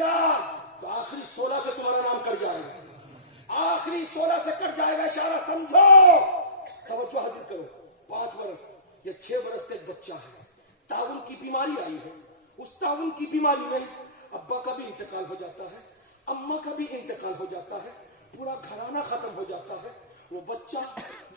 دیا تو آخری 16 سے تمہارا نام کٹ جائے گا، آخری 16 سے کٹ جائے گا، اشارہ سمجھو، توجہ حاصل کرو۔ 5 برس یا 6 برس کا ایک بچہ ہے، تعاون کی بیماری آئی ہے، اس تعاون کی بیماری میں ابا کا بھی انتقال ہو جاتا ہے، اماں کا بھی انتقال ہو جاتا ہے، پورا گھرانہ ختم ہو جاتا ہے۔ وہ بچہ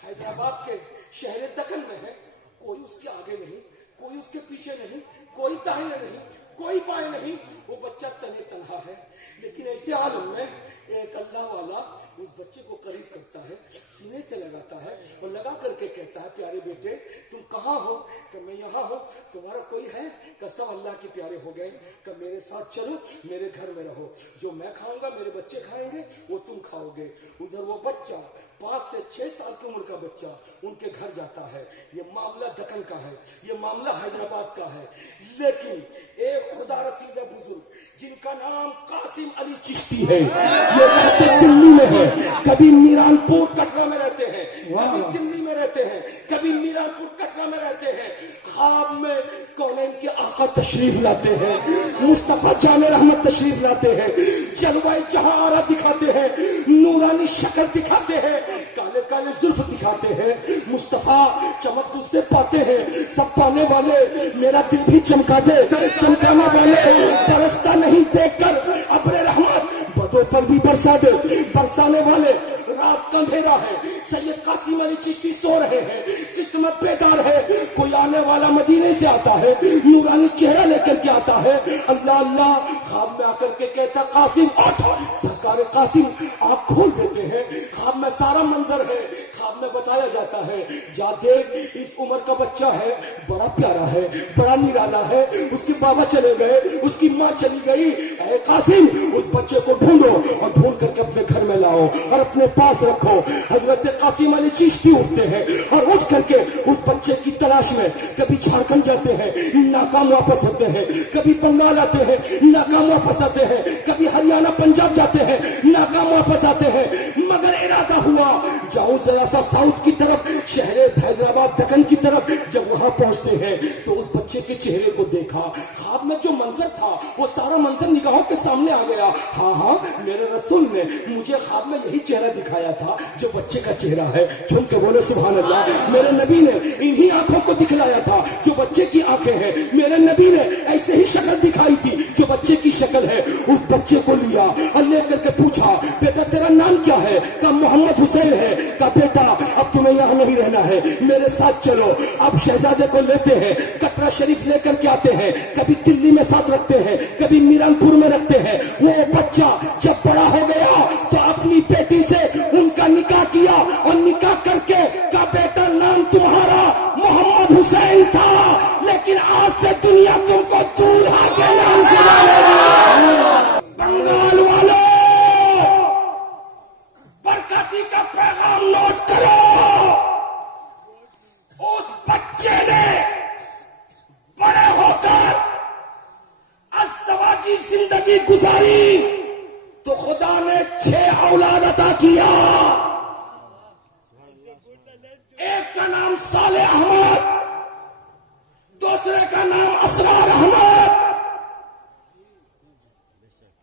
حیدرآباد کے شہر دکن میں ہے، کوئی اس کے آگے نہیں، کوئی اس کے پیچھے نہیں، کوئی دائیں نہیں، کوئی بائیں نہیں، وہ بچہ تنے تنہا ہے۔ لیکن ایسے عالم میں ایک اللہ والا اس بچے کو قریب کرتا ہے، سینے سے لگاتا ہے اور لگا کر کے کہتا ہے پیارے بیٹے تم کہاں ہو؟ کہ میں یہاں ہوں۔ تمہارا کوئی ہے؟ کہ سب اللہ کے پیارے ہو گئے، کہ میرے ساتھ چلو، میرے گھر میں رہو، جو میں کھاؤں گا میرے بچے کھائیں گے وہ تم کھاؤ گے۔ ادھر وہ بچہ 5 سے 6 سال کی عمر کا بچہ ان کے گھر جاتا ہے۔ یہ معاملہ دکن کا ہے، یہ معاملہ حیدرآباد کا ہے۔ لیکن ایک خدا رسید بزرگ جن کا نام قاسم علی چشتی ہے، یہ رہتے دلی میں ہے، کبھی میران پور کٹرا میں رہتے ہیں، کبھی دلی میں رہتے ہیں، کبھی میران پور کٹرا میں رہتے ہیں۔ خواب میں کونین کے آقا تشریف لاتے ہیں، مصطفیٰ جان رحمت تشریف لاتے ہیں، جلوہ جہاں آرا دکھاتے ہیں، نورانی شکل دکھاتے ہیں، کالے کالے زلف دکھاتے ہیں۔ مصطفیٰ چمک تجھ سے پاتے ہیں، سب پانے والے میرا دل بھی چمکا دے، چمکانے والے برستا نہیں دیکھ کر ابر رحمت بدوں پر بھی برسا دے، برسانے والے رات کا اندھیرا ہے، سید قاسم علی چشتی سو رہے ہیں، قسمت بیدار ہے، کوئی آنے والا مدینے سے آتا ہے، نورانی چہرہ لے کر کے آتا ہے، اللہ اللہ خواب میں آ کر کے کہتا قاسم اٹھ۔ سرکار قاسم آنکھ کھول دیتے ہیں، خواب میں سارا منظر ہے، خواب میں بتایا جاتا ہے جا دیکھ اس عمر کا بچہ ہے، بڑا پیارا ہے، بڑا نرالا ہے، اس کے بابا چلے گئے، اس کی ماں چلی گئی، اے قاسم اس بچے کو ڈھونڈو اور ڈھونڈ کر کے اپنے گھر میں لاؤ اور اپنے پاس رکھو۔ حضرت قاسم علی چشتی اٹھتے ہیں اور اٹھ کر کے اس بچے کی تلاش میں کبھی جھارکھنڈ جاتے ہیں، ناکام واپس ہوتے ہیں، کبھی بنگال آتے ہیں، ناکام واپس آتے ہیں، کبھی ہریانہ پنجاب جاتے ہیں، ناکام واپس آتے ہیں، مگر ارادہ ہوا جاؤ ذرا سا ساؤتھ کی طرف، شہر حیدرآباد دکن کی طرف۔ جب وہاں پہنچتے ہیں تو اس بچے کے چہرے کو دیکھا، خواب میں جو منظر تھا وہ سارا منظر نگاہوں کے سامنے آ گیا۔ ہاں ہاں میرے رسول نے مجھے خواب میں یہی چہرہ دکھایا تھا جو بچے کا چہرہ ہے، جھوم کے بولو سبحان اللہ۔ میرے نبی نے انہی آنکھوں کو دکھلایا تھا جو بچے کی آنکھیں ہیں، میرے نبی نے ایسے ہی شکل دکھائی تھی جو بچے کی شکل ہے۔ اس بچے کو لیا اور لے کر کے پوچھا بیٹا تیرا نام کیا ہے؟ کہا محمد حسین ہے۔ کہا بیٹا اب تمہیں یہاں نہیں رہنا ہے، میرے ساتھ چلو۔ اب شہزادے کو لیتے ہیں، کٹرا شریف لے کر کے آتے ہیں، کبھی دلی میں ساتھ رکھتے ہیں، کبھی میران پور میں رکھتے ہیں۔ وہ بچہ جب بڑا ہو گیا تو اپنی بیٹی سے ان کا نکاح کیا اور نکاح کر کے کہا بیٹا نام تمہارا محمد حسین تھا، لیکن آج سے دنیا تم کو دولہا کے نام سے جانے گی۔ بنگال والوں برکاتی کا پیغام نوٹ کرو، اس بچے نے بڑے ہو کر ازدواجی زندگی گزاری تو خدا نے 6 اولاد عطا کیا۔ ایک کا نام صالح احمد، دوسرے کا نام اسرار احمد،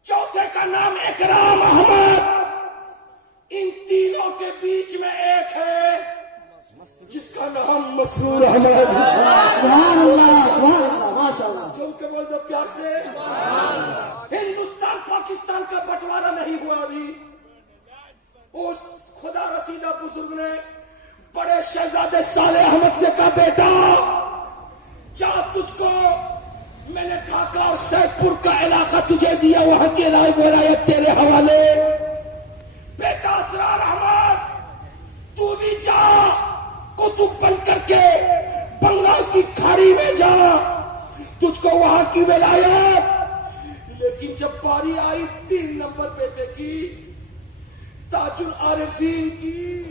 چوتھے کا نام اکرام احمد۔ ان تینوں کے بیچ میں ایک ہے جس کا نام مسرور احمد۔ سبحان اللہ سبحان اللہ ماشاء اللہ۔ جم کے بول دو پیار سے۔ ہندوستان پاکستان کا بٹوارا نہیں ہوا ابھی۔ اس خدا رسیدہ بزرگ نے بڑے شہزادے صالح احمد سے کہا بیٹا جا تجھ کو میں نے ڈھاکہ اور سیدھ پور کا علاقہ تجھے دیا، وہاں کی ولایت تیرے حوالے۔ بیٹا اسرار احمد تو بھی جا، قطب بن کر کے بنگال کی کھاڑی میں جا، تجھ کو وہاں کی ولایت۔ لیکن جب باری آئی 3 نمبر بیٹے کی، تاج العارفین کی،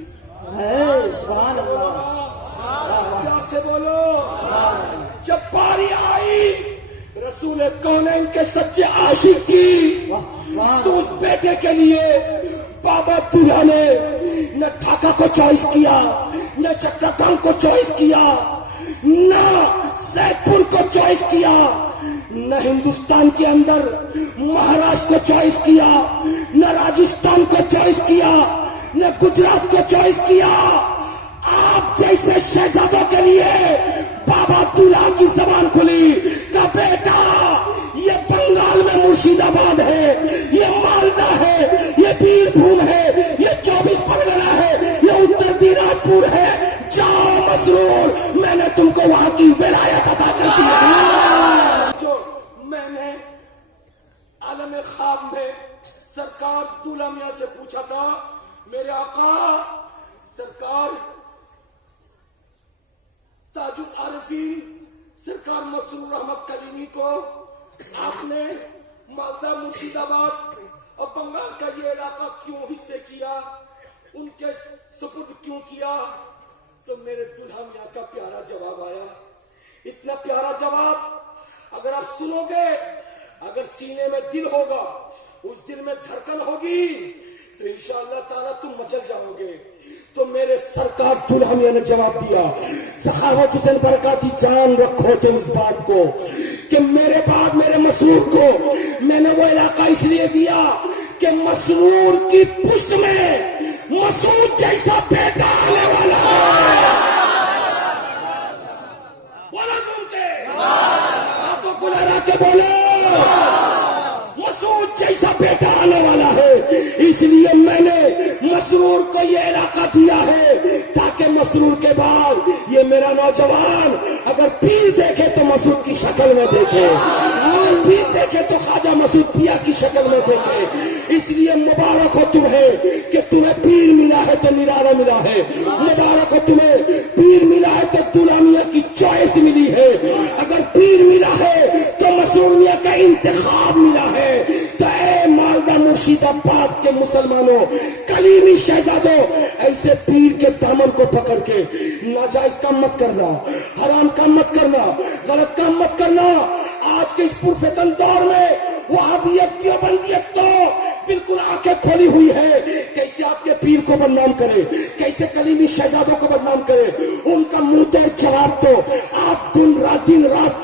سبحان اللہ پیار سے بولو، جب باری آئی رسول کونین کے سچے عاشق کی، تو اس بیٹے کے لیے بابا دلہا نے نہ ڈھاکہ کو چوائس کیا، نہ چٹاگام کو چوائس کیا، نہ سیدھ پور کو چوائس کیا، نہ ہندوستان کے اندر مہاراشٹر کو چوائس کیا، نہ راجستھان کو چوائس کیا، نہ گجرات کو چوائس کیا. آپ جیسے شہزادوں کے لیے بابا عبداللہ کی زبان کھلی کہ بیٹا یہ بنگال میں مرشید آباد ہے، یہ مالدہ ہے، یہ بیر بھوم ہے، یہ 24 پرگنہ ہے، یہ اتر دیناج پور ہے. جاؤ مسرور، میں نے تم کو وہاں کی ولایت عطا کر دی ہے. جو میں نے عالم خواب میں سرکار دولہ میاں سے پوچھا تھا، میرے آقا سرکار تاج العارفین سرکار مسرور احمد کلیمی کو آپ نے مالدہ، مرشید آباد اور بنگال کا یہ علاقہ کیوں حصے کیا، ان کے سپرد کیوں کیا؟ تو میرے دلہا میاں کا پیارا جواب آیا. اتنا پیارا جواب اگر آپ سنو گے، اگر سینے میں دل ہوگا، اس دل میں دھڑکن ہوگی، تو انشاءاللہ تعالیٰ تم مچل جاؤ گے. تو میرے سرکار دلہا میاں نے جواب دیا، سخاوت حسین برکاتی جان رکھو تم اس بات کو کہ میرے بعد میرے مسرور کو میں نے وہ علاقہ اس لیے دیا کہ مسرور کی پشت میں مسعود جیسا بیٹا آنے والا ہے. بولا سنتے ہاتھوں کو لہرا کے بولو، مسعود جیسا بیٹا آنے والا ہے. اس لیے میں نے مسرور کو یہ علاقہ دیا ہے تاکہ مسرور کے بعد یہ میرا نوجوان اگر پیر دیکھے تو مسعود کی شکل میں دیکھے، اور پیر دیکھے تو خواجہ مسعود پیا کی شکل میں دیکھے. اس لیے مبارک ہو تمہیں کہ تمہیں پیر ملا ہے تو نرالا ملا ہے. مبارک ہو تمہیں پیر ملا ہے تو دولہا میاں کی چوائس ملی ہے. اگر پیر ملا ہے تو مسرور میاں کا انتخاب ملا ہے. تو اے مالدہ مرشید آباد کے مسلمانوں، کلیمی شہزادوں، ایسے پیر کے دامن کو پکڑ کے ناجائز کام مت کرنا، حرام کام مت کرنا، غلط کام مت کرنا. آج کے اس پرفتن دور میں وہابیت دیوبندیت تو بالکل آنکھیں کھولی ہوئی ہے. کیسے آپ کے پیر کو بدنام کرے، کیسے کلیمی شہزادوں کو بدنام کرے. ان کا منہ توڑ جواب تو آپ دن رات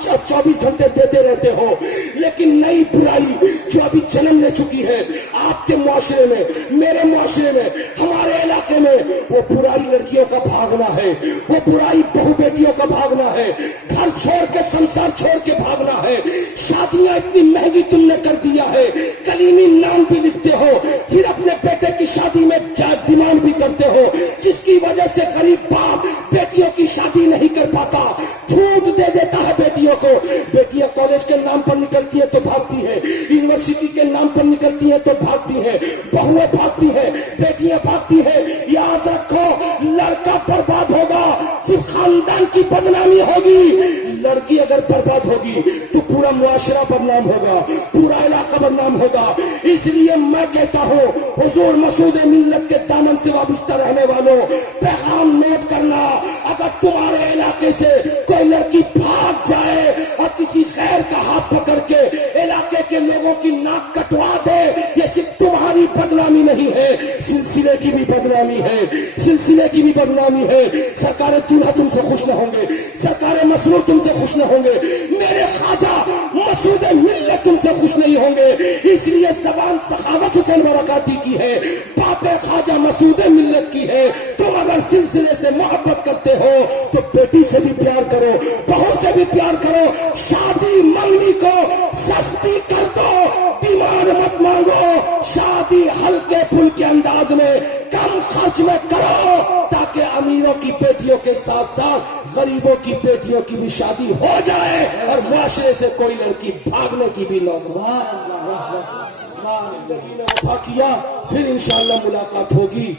24 گھنٹے دیتے رہتے ہو. لیکن نئی برائی جو ابھی جنم لے چکی ہے آپ کے معاشرے میں، میرے معاشرے میں، ہمارے علاقے میں، وہ برائی لڑکیوں کا بھاگنا ہے، وہ برائی بہو بیٹیوں کا بھاگنا ہے، گھر چھوڑ کے سنسار چھوڑ کے بھاگنا ہے. شادیاں اتنی مہنگی تم نے کر دیا ہے، کلیمی نام بھی لکھتے ہو، پھر اپنے بیٹے کی شادی میں ڈیمانڈ بھی کرتے ہو، جس کی وجہ سے غریب باپ بیٹیوں کی شادی نہیں کر پاتا، چھوٹ دے دیتا ہے بیٹیوں کو. بیٹیاں کالج کے نام پر نکلتی ہے تو بھاگتی ہے، یونیورسٹی کے نام پر نکلتی ہے تو بھاگتی ہے، بہویں بھاگتی ہے، بیٹیاں بھاگتی ہے. یاد رکھو، لڑکا برباد ہوگا صرف خاندان کی بدنامی ہوگی. لڑکی اگر برباد ہوگی تو پورا معاشرہ بدنام ہوگا، پورا علاقہ بدنام ہوگا. اس لیے میں کہتا ہوں حضور مسعود ملت کے دامن سے وابستہ رہنے والوں، پیغام نوٹ کرنا، اگر تمہارے علاقے سے کوئی لڑکی بھاگ جائے اور کسی غیر کا ہاتھ پکڑ کے علاقے کے لوگوں کی ناک کٹوا دے، یہ صرف تمہاری بدنامی نہیں ہے، سلسلے کی بھی بدنامی ہے، سلسلے کی بھی بدنامی ہے. سرکار دولہا تم سے خوش نہ ہوں گے، سرکار مسرور تم سے خوش نہ ہوں گے، میرے خواجہ مسعود ملت تم سے خوش نہیں ہوں گے. اس لیے زبان سخاوت حسین برکاتی کی ہے، باتیں خواجہ مسعود ملت کی ہے. تم اگر سلسلے سے محبت کرتے ہو تو بیٹی سے بھی پیار کرو، بہو سے بھی پیار کرو. شادی منگنی کو سستی کر دو، بیمار مت مانگو. شادی ہلکے پھلکے انداز میں کم خرچ میں کرو تاکہ امیروں کی بیٹیوں کے ساتھ ساتھ غریبوں کی بیٹیوں کی بھی شادی ہو جائے اور معاشرے سے کوئی لڑکی بھاگنے کی بھی نہ. زندگی میں وفا کیا، پھر انشاءاللہ ملاقات ہوگی.